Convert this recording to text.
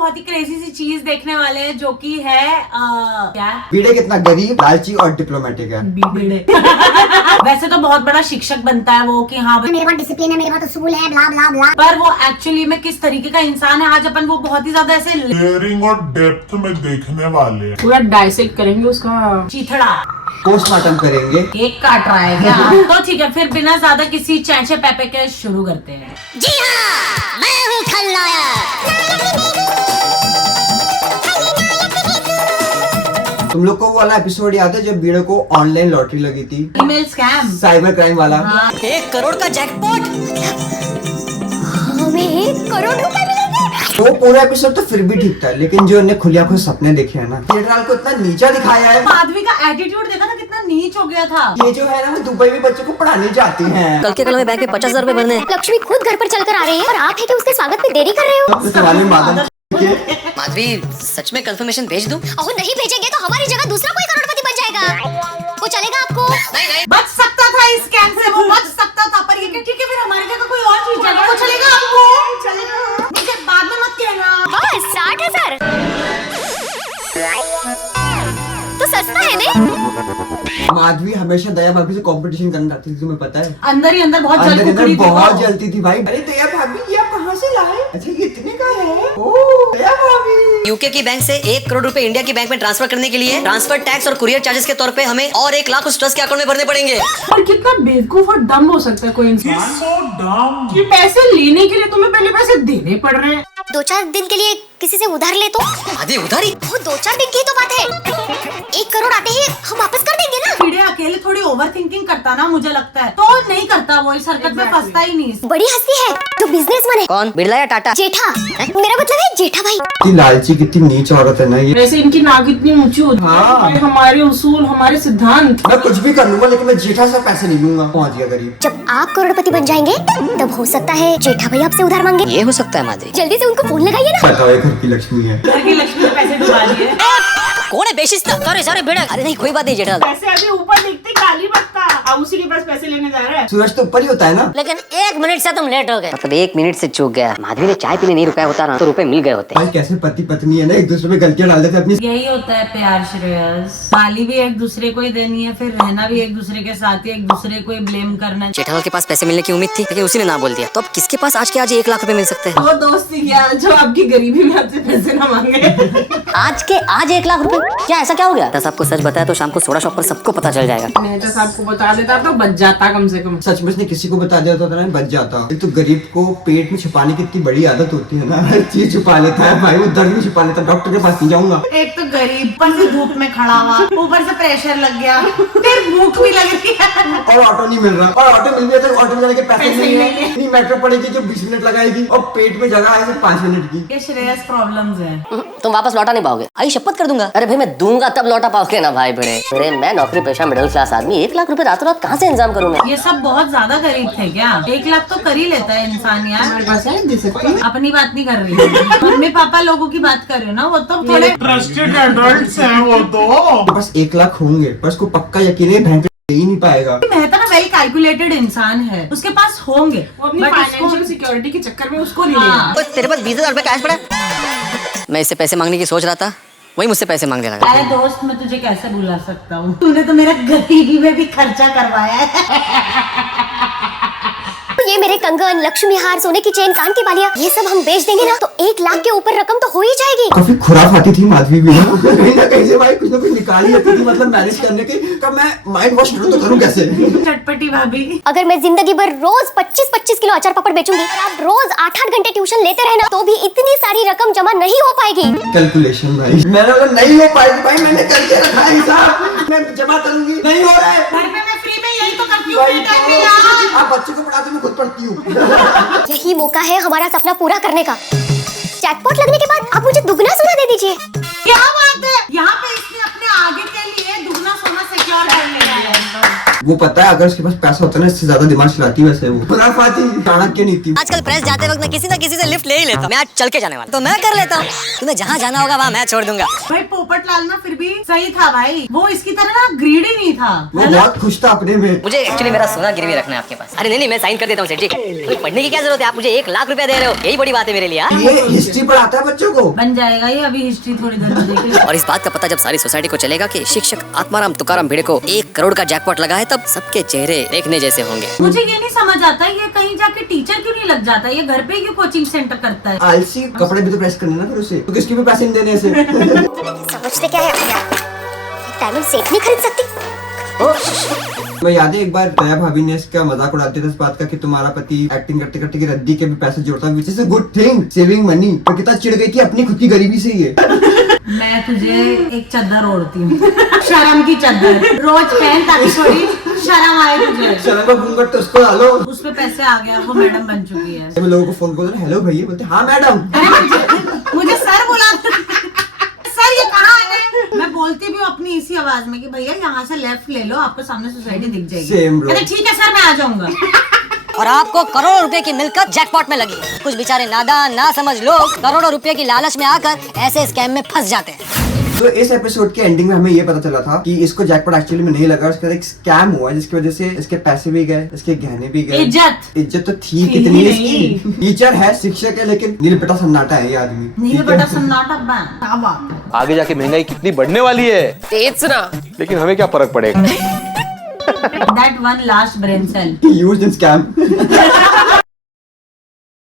बहुत ही क्रेजी सी चीज देखने वाले हैं जो कि है क्या भिड़े कितना गरीब, लालची और डिप्लोमेटिक है। भिड़े वैसे तो बहुत बड़ा शिक्षक बनता है वो कि हाँ मेरे पास डिसिप्लिन है, मेरे पास उसूल है, ब्ला ब्ला ब्ला। पर वो एक्चुअली में किस तरीके का इंसान है आज अपन वो बहुत ही ज्यादा ऐसे लेयरिंग और डेप्थ में देखने वाले हैं। पूरा डाइसेक्ट करेंगे उसका चीथड़ा पोस्टमार्टम करेंगे। एक काट रहा है क्या? तो ठीक है, फिर बिना ज्यादा किसी चैचे पैपे के शुरू करते हैं। जी हाँ, मैं हूँ खलनायक। तुम लोग को वो वाला एपिसोड याद है जब भिड़े को ऑनलाइन लॉटरी लगी थी? ईमेल स्कैम, साइबर क्राइम वाला। 1 करोड़ का जैकपॉट, हमें 1 करोड़ रुपए मिलेंगे। वो पूरा एपिसोड तो फिर भी ठीक था, लेकिन जो उन्हें खुली आंखों सपने देखे हैं ना, जेठालाल को इतना नीचा दिखाया है। माधवी का एटीट्यूड देखा ना कितना नीच हो गया था। ये जो है ना, वो दुबई में बच्चों को पढ़ाने जाती हैं। कल के कल में बैंक में 50,000 रुपए भरने हैं। लक्ष्मी खुद घर पर चलकर आ रही है और आप है कि उसके स्वागत में देरी कर रहे हो। तुम्हारी माधव माधवी, सच में कंफर्मेशन भेज दूं? और नहीं भेजेंगे तो हमारी जगह दूसरा कोई करोड़पति बन जाएगा। वो चलेगा आपको? नहीं। बच सकता था इस स्कैम से, वो बच सकता था, पर ये कि ठीक है फिर हमारी जगह कोई और चीज है, वो चलेगा आपको? चलेगा, मुझे बाद में मत कहना। बस 60,000 तो सस्ता है ने? माधवी हमेशा दया भाभी से कंपटीशन करना चाहती थी, तुम्हें पता है? अंदर ही अंदर बहुत जल अंदर थी बहुत वो। जलती थी भाई। अरे दया भाभी, ये आप कहाँ से लाए? अच्छा, ये इतने का है? ओह दया भाभी। यूके की बैंक से 1 करोड़ रुपए इंडिया की बैंक में ट्रांसफर करने के लिए ट्रांसफर टैक्स और कुरियर चार्जेस के तौर पे हमें और 1 लाख उस ट्रस्ट के अकाउंट में भरने पड़ेंगे। और कितना बेवकूफ और डम हो सकता है कोई इंसान So dumb. कि पैसे लेने के लिए तुम्हें पहले पैसे देने पड़ रहे हैं। 2-4 दिन के लिए किसी से उधार ले तो माधवी, उधारी? वो 2-4 दिन की तो बात है। 1 करोड़ आते ही हम वापस कर देंगे ना। कीड़े अकेले थोड़ी ओवर थिंकिंग करता ना, मुझे लगता है तो नहीं करता, वो इस हरकत में फंसता ही नहीं। बड़ी हस्ती है जो बिजनेसमैन है। कौन, बिरला या टाटा? जेठा, मेरा मतलब है जेठा भाई। कितनी लालची, कितनी नीच औरत है ना ये। वैसे इनकी नाक इतनी ऊंची होती है। हाँ। हमारे उसूल, हमारे सिद्धांत। मैं कुछ भी कर लूंगा, लेकिन मैं जेठा से पैसे नहीं लूंगा। पहुंच गया गरीब। जब आप करोड़पति बन जाएंगे तब हो सकता है जेठा भाई आपसे उधार मांगे। ये हो सकता है माधवी। जल्दी से उनको फोन लगाइए ना। बताओ, ये घर की लक्ष्मी है। घर की लक्ष्मी ने पैसे डुबा दिए। कौन है बेशिस्ता? सॉरी भिड़क। अरे नहीं, कोई बात नहीं जेठालाल। पैसे अभी ऊपर दिखते गाली बकता, अब उसी के पास पैसे लेने जा रहा है। सूरज तो ऊपर ही होता है ना। लेकिन 1 मिनट से तुम लेट हो गए। मतलब 1 मिनट से चूक गया। माधवी ने चाय पीने नहीं रुकाया होता ना तो रुपए मिल गए होते। भाई कैसे पति पत्नी है ना, एक दूसरे पे गलतियां डाल देते अपनी। यही होता है प्यार श्रेयस। गाली भी एक दूसरे को ही देनी है, फिर रहना भी एक दूसरे के साथ ही, एक दूसरे को ही ब्लेम करना है। जेठालाल के पास पैसे मिलने की उम्मीद थी, लेकिन उसी ने ना बोल दिया। तो अब किसके पास आज के आज 1 लाख रुपए मिल सकते हैं? वो दोस्त ही क्या जो आपकी गरीबी में आपसे पैसे ना मांगे। आज के आज 1 लाख रुपए? क्या ऐसा क्या हो गया? दस आपको सच बताया तो शाम को सोडा शॉप पर सबको पता चल जाएगा। मेहता साहब को बता देता तो बच जाता कम से कम। सच में किसी को बता दिया होता ना, बच जाता। एक तो गरीब को पेट में छुपाने की इतनी बड़ी आदत होती है ना, हर चीज छुपा लेता है भाई। वो दर्द में छुपा लेता है। डॉक्टर के पास नहीं जाऊंगा। एक तो गरीब, ऊपर से धूप में खड़ा हुआ, ऊपर से प्रेशर लग गया, फिर भूख भी लग रही है और ऑटो नहीं मिल रहा, और ऑटो मिल गया तो ऑटो में जाने के पैसे नहीं है। इतनी मेट्रो पड़ेगी जो 20 मिनट लगाएगी, और पेट में जगह है सिर्फ 5 मिनट की। ये श्रेयस प्रॉब्लम्स है। तुम वापस लौटा नहीं पाओगे। आई शपथ कर दूंगा। अरे भाई मैं दूंगा तब लौटा पाओगे ना भाई बड़े। अरे मैं नौकरी पेशा मिडिल क्लास आदमी, 1 लाख रुपए रातों रात कहाँ से इंतजाम करूँ मैं? ये सब बहुत ज्यादा गरीब थे क्या? 1 लाख तो कर ही लेता है इंसान यार। हमारे पास है, दे सकती हूँ। अपनी बात नहीं कर रही, मम्मी पापा लोगों की बात कर रही हो ना, वो तो थोड़े ट्रस्टेड एडल्ट्स हैं वो तो। तो बस 1 लाख होंगे, पर उसको पक्का यकीन है बैंक दे ही नहीं पाएगा। मेहता ना वेल कैलकुलेटेड इंसान है, उसके पास होंगे वो अपनी but फाइनेंशियल सिक्योरिटी के चक्कर में उसको नहीं हाँ। लेगा। तो तेरे पास 20,000 रुपए कैश पड़ा? मैं इससे पैसे मांगने की सोच रहा था, वही मुझसे पैसे मांगने लगा। अरे दोस्त, मैं तुझे कैसे भुला सकता हूँ? तूने तो मेरा गरीबी में भी खर्चा करवाया है। ये मेरे कंगन, लक्ष्मी हार, सोने की चेन, कान की बालियां, ये सब हम बेच देंगे ना तो 1 लाख के ऊपर रकम तो हो ही जाएगी। काफी खुराफाती थी माधवी भी ना। कहीं ना कहीं से भाई कुछ ना कुछ निकाल ही आती थी, मतलब मैनेज करने के। कब मैं माइंड वॉश करूँ तो करूँ कैसे? चटपटी भाभी, अगर मैं जिंदगी भर रोज 25-25 किलो अचार पापड़ बेचूंगी और आप रोज 8-8 घंटे ट्यूशन लेते रहना तो भी इतनी सारी रकम जमा नहीं हो पाएगी। कैलकुलेशन भाई, मैंने बोला नहीं हो पाएगी भाई, मैंने करके रखा है हिसाब, मैं जमा करूंगी, नहीं हो रहा है। घर पे मैं फ्री में यही तो करती हूँ भाई free time में तो, यार। आप बच्चों को पढ़ाते, मैं खुद पढ़ती हूँ। यही मौका है हमारा सपना पूरा करने का। जैकपॉट लगने के बाद आप मुझे दुगना सोना दे दीजिए। क्या बात है, यहाँ पे इसने अपने आगे के लिए दुगना सोना सिक्योर कर लिया है। वो पता है अगर उसके पास पैसा होता है ना इससे ज्यादा दिमाग चलाती वैसे वो खुराफाती चाणक्य नीति। आजकल प्रेस जाते वक्त मैं किसी न किसी से लिफ्ट ले ही लेता हूँ। मैं आज चल के जाने वाला तो मैं कर लेता हूँ। तुम्हें जहाँ जाना होगा वहाँ मैं छोड़ दूंगा। भाई पोपट लाल ना फिर भी सही था भाई, वो इसकी तरह ना ग्रीडी नहीं था। वो बहुत खुश था अपने में। मुझे एक्चुअली मेरा सोना गिरवी रखना है आपके पास। अरे नहीं मैं साइन कर देता हूँ सेठ जी। कोई पढ़ने की क्या जरूरत है, आप मुझे 1 लाख रुपया दे रहे हो, यही बड़ी बात है मेरे लिए। ये हिस्ट्री पढ़ाता है बच्चों को। बन जाएगा ये, अभी हिस्ट्री थोड़ी देर में देखेंगे। और इस बात का पता जब सारी सोसाइटी को चलेगा कि शिक्षक आत्माराम तुकाराम भिड़े को 1 करोड़ का जैकपॉट लगा है, तब सबके चेहरे देखने जैसे होंगे। मुझे ये नहीं समझ आता ये कहीं जाके टीचर क्यों नहीं लग जाता, ये घर पे क्यों कोचिंग सेंटर करता है। आलसी कपड़े भी तो प्रेस करने ना फिर उसे, तो किसके भी पैसे नहीं देने ऐसे। समझते क्या है डायमंड सेफ नहीं खरीद सकती। मैं याद है एक बार दया भाभी ने इसका मजाक उड़ाते थे इस बात का कि तुम्हारा पति एक्टिंग करते करते की रद्दी के भी पैसे जोड़ता है, which is a good thing, saving money. तो कितना चिढ़ गई थी अपनी खुद की गरीबी से ये। मैं तुझे एक चद्दर ओढ़ती हूँ, शर्म की चद्दर, रोज पहन ताकि थोड़ी शर्म आए तुझे। शर्म का घूंघट तो उसको डालो। उसपे पैसे आ गया, वो मैडम बन चुकी है। मैं लोगों को फोन कर हेलो भैया, बोलते हाँ मैडम। मुझे सर बुला सर ये कहाँ है। मैं बोलती भी हूँ अपनी इसी आवाज में कि भैया यहाँ से लेफ्ट ले लो, आपको सामने सोसाइटी दिख जाएगी। Same bro। अरे ठीक है सर मैं आ जाऊंगा। और आपको करोड़ों रुपए की मिलकत जैकपॉट में लगी है। कुछ बेचारे नादान ना समझ लोग करोड़ों रुपए की लालच में आकर ऐसे स्कैम में फंस जाते हैं। तो इस एपिसोड के एंडिंग में हमें ये पता चला था कि इसको जैकपॉट एक्चुअली में नहीं लगा, उसके बाद एक स्कैम हुआ जिसकी वजह से इसके पैसे भी गए, इसके गहने भी गए। इज्जत तो थी कितनी इसकी। टीचर है, शिक्षक है, लेकिन नीलपटा सन्नाटा है ये आदमी। नीलपटा सन्नाटा क्या बात है। आगे जाके महंगाई कितनी बढ़ने वाली है तेज ना, लेकिन हमें क्या फर्क पड़ेगा। That one last brain cell. Used in scam।